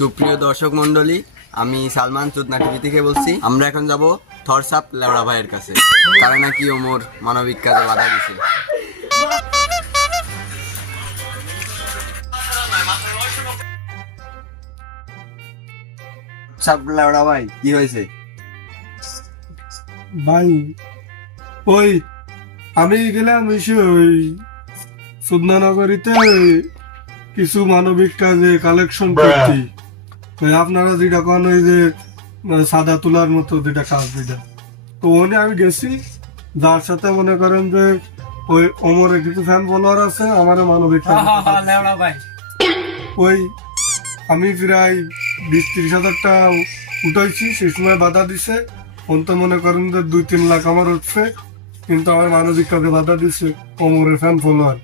সুপ্রিয় দর্শক মন্ডলী, আমি সালমান চোদনা টিভি থেকে বলছি। আমরা এখন যাব থটস আপ লেওড়া ভাইয়ের কাছে, কারণ নাকি ওমর মানবিক কাজে বাধা দিছে। সাপ লেওড়া ভাই, কি হয়েছে? ভাই ওই আমি গেলাম এসে ওই সুদনানগরীতে কিছু মানবিক কাজে কালেকশন করছি। ওই আপনারা যেটা কোন ওই যে সাদা তুলার মতো যেটা কাজ যেটা, তো ওনে আমি গেছি, যার সাথে মনে করেন যে ওই অমরের কিছু ফ্যান ফলোয়ার আছে আমার মানবিক কাজ। ওই আমি প্রায় 20-30 হাজার টাকা উঠাইছি, সেই সময় বাধা দিছে। তো মনে করেন যে 2-3 লাখ আমার উঠছে, কিন্তু আমার মানবিক কাজে বাধা দিচ্ছে কোমরের ফ্যান ফলোয়ার।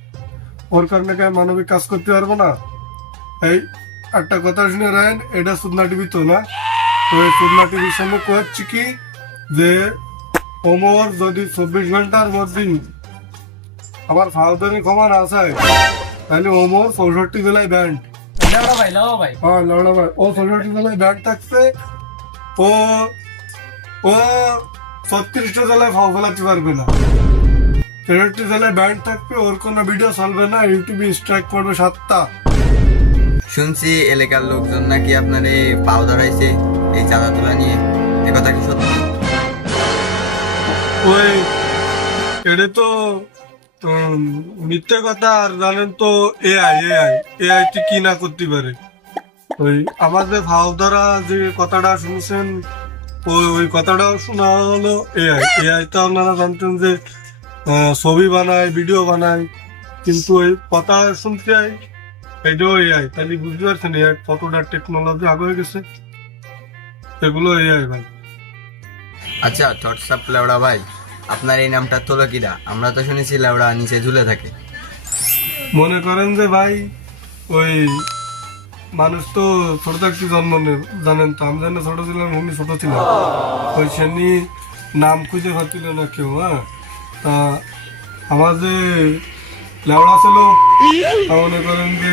ওর কারণে কি আমি মানবিক কাজ করতে পারবো না? এই একটা কথা শুনে রাখেন, এটা সুদনা টিভি তো না, তো এই সুদনা টিভির সামনে কয়েছি কি যে কোমর যদি 24 ঘন্টার মধ্যে আমার ফাউদারি ক্ষমা না চায়, তাহলে ওমর 64 জেলায় ব্যান্ড। হ্যাঁ লড়া ভাই, ও 64 জেলায় ব্যান্ড থাকছে। ও 36টা জেলায় ফাও ফেলাতে পারবে না, 63 জেলায় ব্যান্ড থাকবে, ওর কোনো ভিডিও চলবে না, ইউটিউবে স্ট্রাইক পড়বে 7টা। শুনছি এলাকার লোকজন নাকি আপনার এই পাও ধরাইছে এই চাঁদা তোলা নিয়ে, এ কথা কি সত্যি? ওই এটা তো মিথ্যে কথা। আর জানেন তো এআই কি না করতে পারে। ওই আমাদের ভাও ধরা যে কথাটা শুনছেন, ওই কথাটাও শোনা হলো এআই তো আপনারা জানতেন যে ছবি বানায়, ভিডিও বানায়, কিন্তু ওই কথা শুনতে এটাও এআই। তাহলে বুঝতে পারছেন এআই কতটা টেকনোলজি আগে হয়ে গেছে, এগুলো এআই ভাই। আচ্ছা থটস আপ লেওড়া ভাই, আপনার এই নামটা তোলো কিরা? আমরা তো শুনেছি লেওড়া নিচে ঝুলে থাকে। মনে করেন যে ভাই ওই মানুষ তো ছোট থাকতে জন্ম নেই, জানেন তো, আমি জানি ছোট ছিলাম, এমনি ছোট ছিলাম, ওই সেমনি নাম খুঁজে পাচ্ছিল না কেউ। হ্যাঁ, তা আমার যে লেওড়া ছিল, তা মনে করেন যে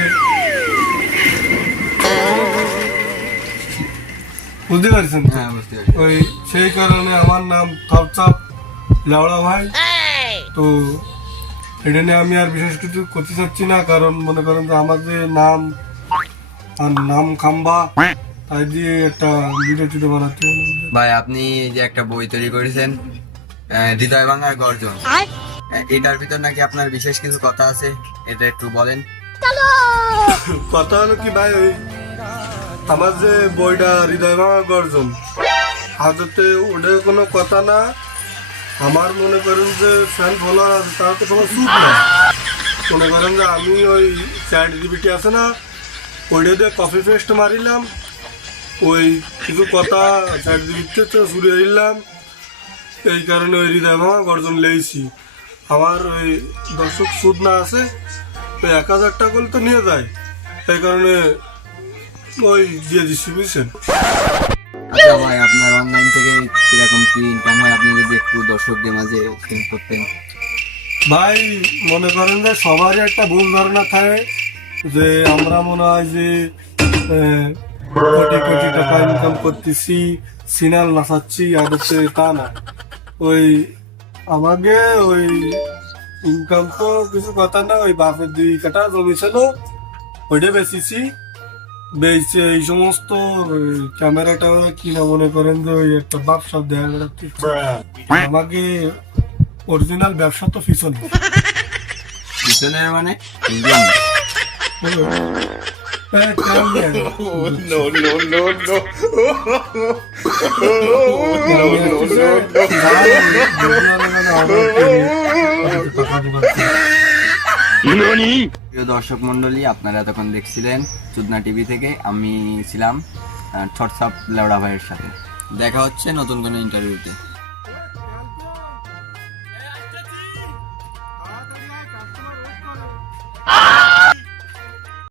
বুঝতে পারছেন তো? হ্যাঁ বুঝতে পারছি। ওই সেই কারণে আমার নাম থপচাপ লেওড়া ভাই। তো এটা নিয়ে আমি আর বিশেষ কিছু করতে চাচ্ছি না, কারণ মনে করেন যে আমার যে নাম আর নাম খাম্বা, তাই দিয়ে একটা ভিডিও টিডিও বানাতে। ভাই আপনি যে একটা বই তৈরি করেছেন হৃদয় ভাঙার গর্জন, এটার ভিতর নাকি আপনার বিশেষ কিছু কথা আছে, এটা একটু বলেন। কথা হলো কি ভাই, ওই আমার যে বইটা হৃদয় ভাঙা গর্জন, আদতে ওটার কোনো কথা না। আমার মনে করেন যে ফ্যান ফলোয়ার আছে, তারা তো কোনো চুপ না। মনে করেন যে আমি ওই চ্যাট জিপিটি আছে না, ওইটা দিয়ে কপি পেস্ট মারিলাম, ওই কিছু কথা চ্যাট জিপিটিতে শুরু দিলাম, এই কারণে ওই হৃদয় ভাঙা গর্জন লেগেছি। আমার ওই দর্শক সুদ না আছে, ওই 1000 টাকা করলে তো নিয়ে যায়, এই কারণে ওই দিয়ে দিচ্ছি, বুঝছেন? আচ্ছা ভাই, আপনার অনলাইন থেকে কিরকম কি ইনকাম হয়, আপনি যদি একটু দর্শকদের মাঝে শেয়ার করতেন। ভাই মনে করেন যে সবারই একটা ভুল ধারণা থাকে যে আমরা মনে হয় যে কোটি কোটি টাকা ইনকাম করতেছি, সিনাল নাচাচ্ছি, আর হচ্ছে তা না। ওই আমাকে ওই ইনকাম তো কিছু কথা না, ওই বাপের 2 কাঠা জমি ছিল, ওইটা বেচেছি। বেচে এই সমস্ত ক্যামেরা ট্যামেরা কিনা মনে করেন যে ওই একটা ব্যবসা দেখা যাচ্ছে। আমাকে অরিজিনাল ব্যবসা তো পিছনে। পিছনের মানে বুঝলাম না। প্রিয় দর্শক মন্ডলী, আপনারা এতক্ষণ দেখছিলেন চোদনা টিভি থেকে, আমি ছিলাম থটস আপ লেওড়া ভাইয়ের সাথে। দেখা হচ্ছে নতুন কোনো ইন্টারভিউতে।